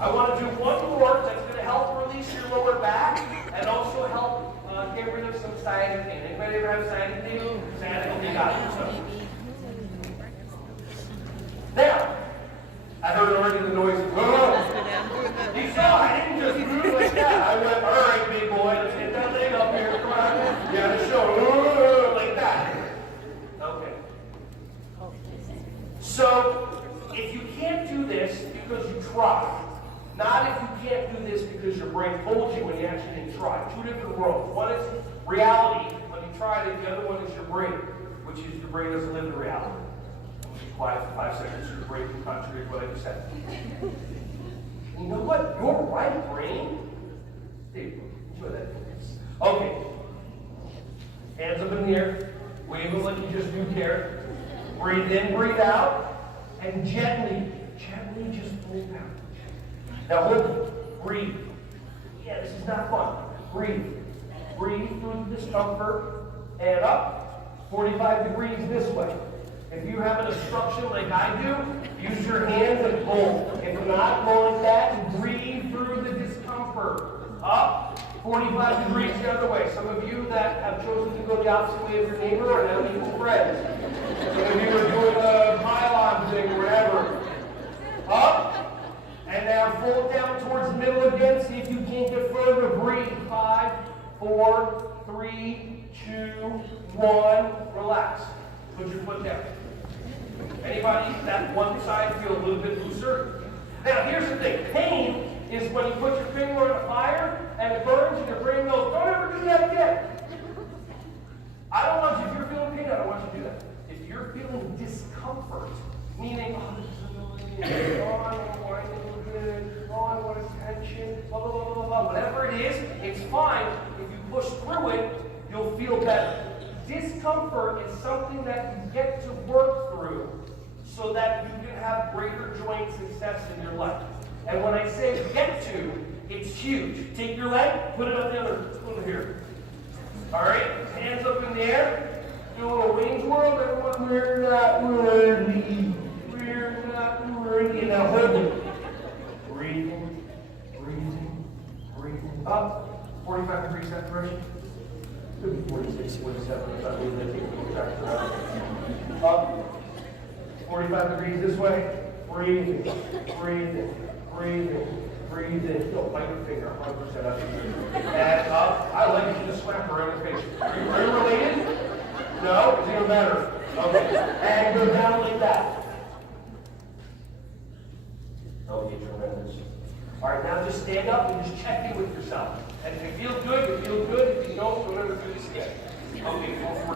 I want to do one more that's going to help release your lower back and also help get rid of some sciatic pain. Anybody ever have sciatic pain? Sciatic, okay, got it. So. Now, I heard already the noise. Oh, you saw, I didn't just move like that. I went, all right, big boy, let's get that leg up here. Come on. You got to show, like that. Okay. So, if you can't do this because you try, not if you can't do this because your brain told you when you actually didn't try. Two different worlds. One is reality when you tried it. The other one is your brain, which is your brain doesn't live in reality. Quiet for 5 seconds so your brain can contradict what I just said. You know what? Your right brain. Dude, enjoy that. Okay. Hands up in the air. Wave them like you just do care. Breathe in, breathe out, and gently just pull down. Now hold it. Breathe. Yeah, this is not fun. Breathe. Breathe through the discomfort and up. 45 degrees this way. If you have an obstruction like I do, use your hands and pull. If not, pull like that and breathe through the discomfort. Up. 45 degrees the other way. Some of you that have chosen to go the opposite way of your neighbor are now equal friends. Some of you are doing a pylon thing or whatever. Up. And now fold down towards the middle again. See if you can't get further. Breathe. 5, 4, 3, 2, 1. Relax. Put your foot down. Anybody that one side feel a little bit looser? Now here's the thing. Pain is when you put your finger on a fire and it burns and your brain goes, don't ever do that again. I don't want you, if you're feeling pain, I don't want you to do that. If you're feeling discomfort, meaning, oh, this is annoying, oh, I don't want a little bit, oh, I want attention, blah, blah, blah, blah, blah. Whatever it is, it's fine. If you push through it, you'll feel better. Discomfort is something that you get to work through so that you can have greater joint success in your life. And when I say get to, it's huge. Take your leg, put it up the other here. All right, hands up in the air. Do a little wings whirl. Everyone, we're not worthy. We're not worthy. Now hold it. Breathing, breathing, breathing. Up. 45 degree separation. Could be 46, 47, if I believe they take the track around. Up. 45 degrees this way. Breathing, breathing, breathing, breathing. Don't bite your finger, 100% up. And up. I like you to just slap her in the face. Are you related? No? It's even better. Okay. And go down like that. Okay, tremendous. All right, now just stand up and just check in with yourself. And if you feel good, you feel good. If you don't ever do this again. Okay,